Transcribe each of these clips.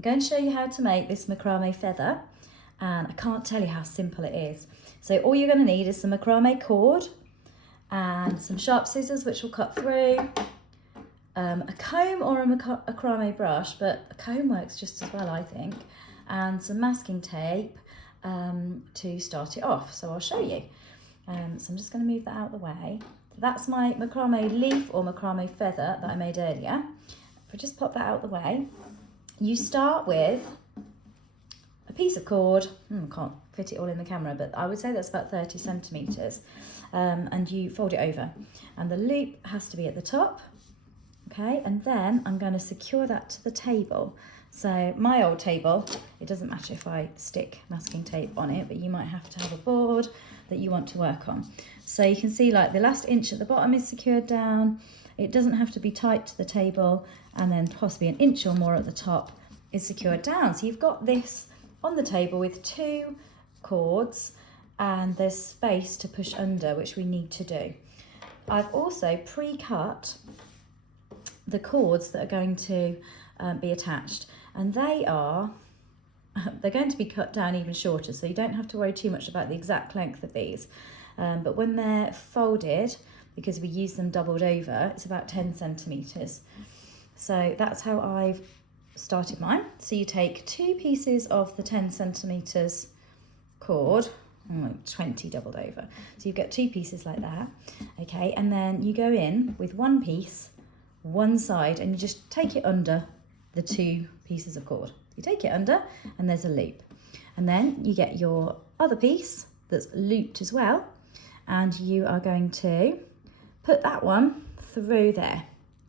I'm going to show you how to make this macrame feather, and I can't tell you how simple it is. So all you're going to need is some macrame cord and some sharp scissors which will cut through, a comb or a macrame brush, but a comb works just as well, I think, and some masking tape to start it off. So I'll show you. So I'm just going to move that out of the way. So that's my macrame leaf or macrame feather that I made earlier. If I just pop that out of the way, you start with a piece of cord. I can't fit it all in the camera, but I would say that's about 30 centimetres. And you fold it over, and the loop has to be at the top. Okay, and then I'm going to secure that to the table. So my old table, it doesn't matter if I stick masking tape on it, but you might have to have a board that you want to work on. So you can see like the last inch at the bottom is secured down. It doesn't have to be tight to the table, and then possibly an inch or more at the top is secured down. So you've got this on the table with two cords, and there's space to push under, which we need to do. I've also pre-cut the cords that are going to be attached, and they're going to be cut down even shorter, so you don't have to worry too much about the exact length of these. But when they're folded, because we use them doubled over, it's about 10 centimetres. So that's how I've started mine. So you take two pieces of the 10 centimetres cord, 20 doubled over. So you get two pieces like that, okay? And then you go in with one piece, one side, and you just take it under the two pieces of cord. You take it under, and there's a loop. And then you get your other piece that's looped as well, and you are going to put that one through there,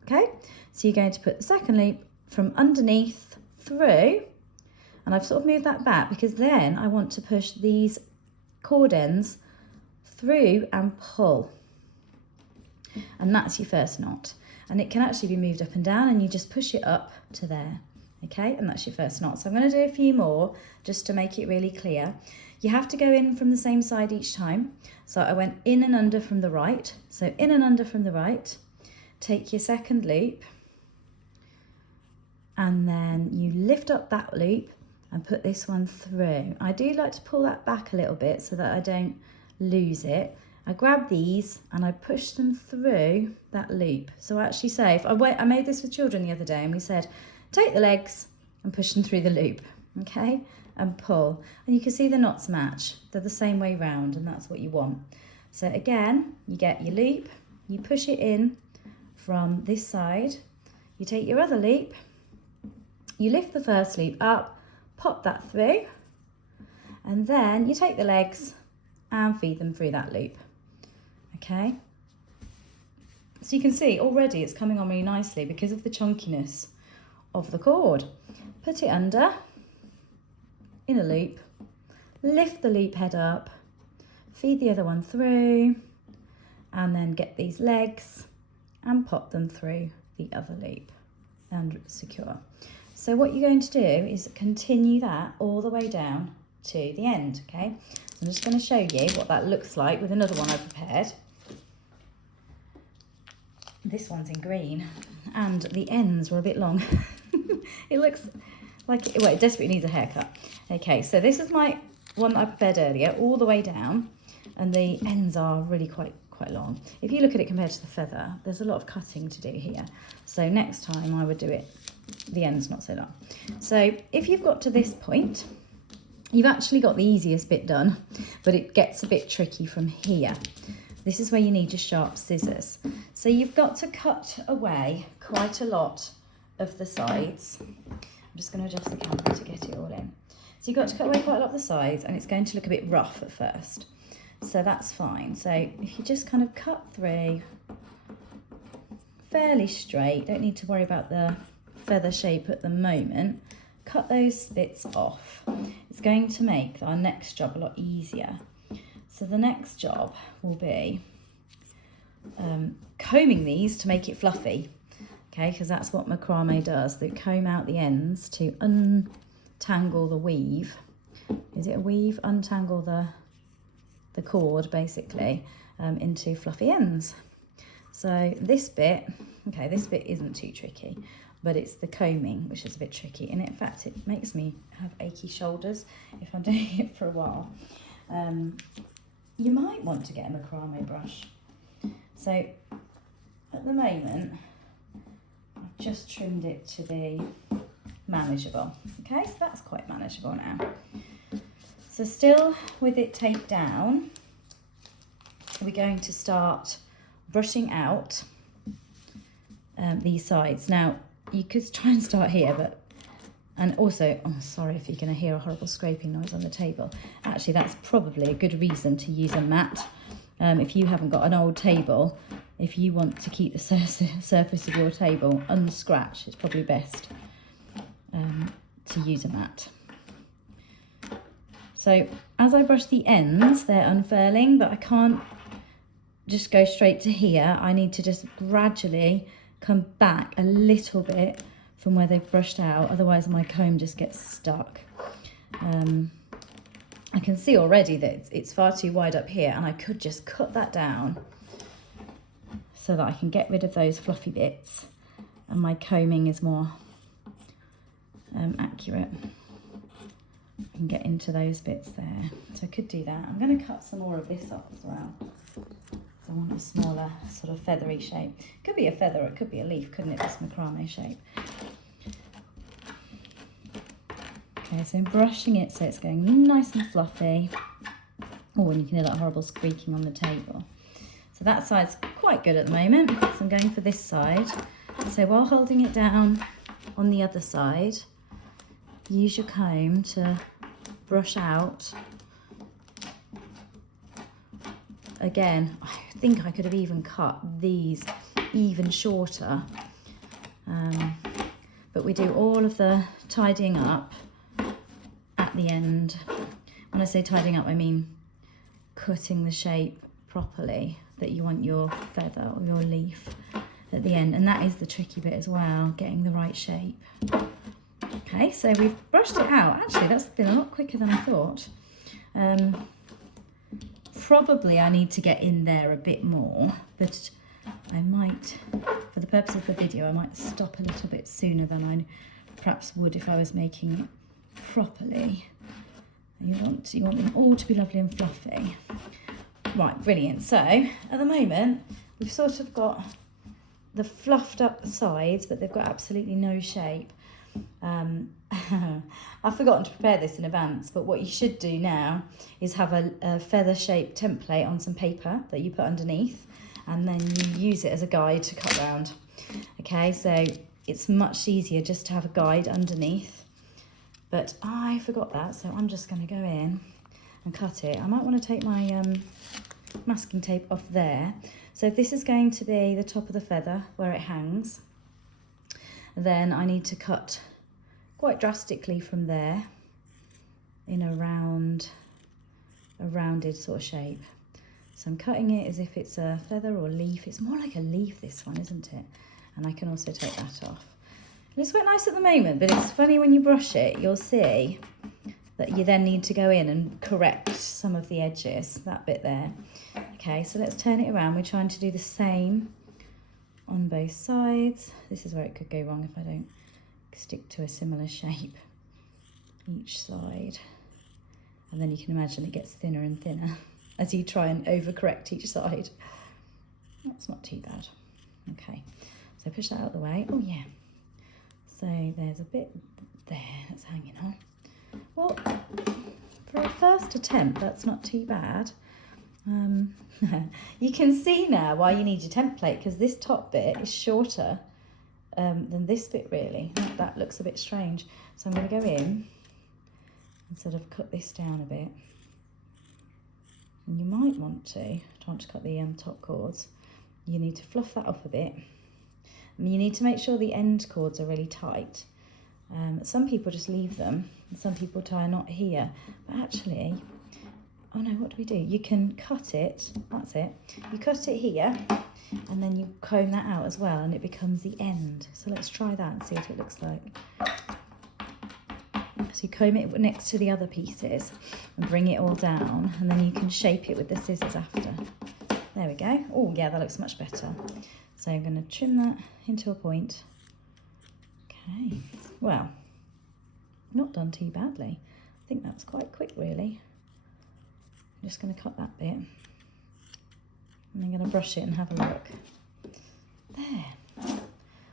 okay? So you're going to put the second loop from underneath through, and I've sort of moved that back because then I want to push these cord ends through and pull. And that's your first knot. And it can actually be moved up and down, and you just push it up to there, okay? And that's your first knot. So I'm going to do a few more just to make it really clear. You have to go in from the same side each time. So I went in and under from the right. So in and under from the right. Take your second loop, and then you lift up that loop and put this one through. I do like to pull that back a little bit so that I don't lose it. I grab these and I push them through that loop. So I actually say, I made this with children the other day, and we said, take the legs and push them through the loop, okay? And pull. And you can see the knots match. They're the same way round, and that's what you want. So again, you get your loop, you push it in from this side, you take your other loop, you lift the first loop up, pop that through, and then you take the legs and feed them through that loop. Okay, so you can see already it's coming on really nicely because of the chunkiness of the cord. Put it under in a loop, lift the loop head up, feed the other one through, and then get these legs and pop them through the other loop and secure. So what you're going to do is continue that all the way down to the end, okay? So I'm just going to show you what that looks like with another one I prepared. This one's in green, and the ends were a bit long. It looks like, well, it desperately needs a haircut. Okay, so this is my one that I prepared earlier, all the way down, and the ends are really quite long. If you look at it compared to the feather, there's a lot of cutting to do here. So next time I would do it, the end's not so long. So if you've got to this point, you've actually got the easiest bit done, but it gets a bit tricky from here. This is where you need your sharp scissors. So you've got to cut away quite a lot of the sides. I'm just going to adjust the camera to get it all in. So you've got to cut away quite a lot of the sides, and it's going to look a bit rough at first. So that's fine. So if you just kind of cut through fairly straight, don't need to worry about the feather shape at the moment, cut those bits off. It's going to make our next job a lot easier. So the next job will be combing these to make it fluffy, okay, because that's what macrame does. They comb out the ends to untangle the weave. Is it a weave? Untangle the cord, basically, into fluffy ends. So this bit, okay, this bit isn't too tricky. but it's the combing which is a bit tricky, and in fact it makes me have achy shoulders if I'm doing it for a while. You might want to get a macrame brush. So at the moment I've just trimmed it to be manageable. Okay, so that's quite manageable now. So still with it taped down, we're going to start brushing out these sides. Now you could try and start here, but, and also, oh sorry if you're going to hear a horrible scraping noise on the table. Actually, that's probably a good reason to use a mat. If you haven't got an old table, if you want to keep the surface of your table unscratched, it's probably best to use a mat. So as I brush the ends, they're unfurling, but I can't just go straight to here. I need to just gradually come back a little bit from where they've brushed out, otherwise my comb just gets stuck. I can see already that it's far too wide up here, and I could just cut that down so that I can get rid of those fluffy bits and my combing is more accurate. I can get into those bits there. So I could do that. I'm going to cut some more of this off as well. So I want a smaller sort of feathery shape. Could be a feather, or it could be a leaf, couldn't it? This macrame shape. Okay, so I'm brushing it so it's going nice and fluffy. Oh, and you can hear that horrible squeaking on the table. So that side's quite good at the moment. So I'm going for this side. So while holding it down on the other side, use your comb to brush out. Again, I think I could have even cut these even shorter. But we do all of the tidying up at the end. When I say tidying up, I mean cutting the shape properly that you want your feather or your leaf at the end. And that is the tricky bit as well, getting the right shape. Okay, so we've brushed it out. Actually, that's been a lot quicker than I thought. Probably I need to get in there a bit more, but I might, for the purpose of the video, I might stop a little bit sooner than I perhaps would if I was making it properly. You want them all to be lovely and fluffy. Right, brilliant. So at the moment, we've sort of got the fluffed up sides, but they've got absolutely no shape. I've forgotten to prepare this in advance, but what you should do now is have a feather shaped template on some paper that you put underneath, and then you use it as a guide to cut round. Okay, so it's much easier just to have a guide underneath, but I forgot that, so I'm just going to go in and cut it. I might want to take my masking tape off there. So if this is going to be the top of the feather where it hangs, then I need to cut quite drastically from there in a rounded sort of shape. So I'm cutting it as if it's a feather or leaf. It's more like a leaf, this one, isn't it? And I can also take that off. And it's quite nice at the moment, but it's funny when you brush it, you'll see that you then need to go in and correct some of the edges, that bit there. Okay, so let's turn it around. We're trying to do the same on both sides. This is where it could go wrong if I don't stick to a similar shape each side. And then you can imagine it gets thinner and thinner as you try and overcorrect each side. That's not too bad. Okay, so push that out of the way. Oh yeah. So there's a bit there that's hanging on. Well, for a first attempt, that's not too bad. You can see now why you need your template, because this top bit is shorter than this bit really. That looks a bit strange. So I'm going to go in and sort of cut this down a bit. And you might want to cut the top cords. You need to fluff that up a bit. And you need to make sure the end cords are really tight. Some people just leave them, and some people tie a knot here. But actually, oh no, what do we do? You can cut it, that's it. You cut it here, and then you comb that out as well, and it becomes the end. So let's try that and see what it looks like. So you comb it next to the other pieces and bring it all down, and then you can shape it with the scissors after. There we go. Oh yeah, that looks much better. So I'm going to trim that into a point, Okay, well, not done too badly. I think that's quite quick, really. I'm just going to cut that bit. And I'm going to brush it and have a look. There.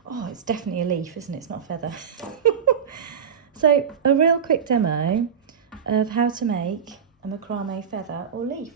Oh, it's definitely a leaf, isn't it? It's not a feather. So, a real quick demo of how to make a macrame feather or leaf.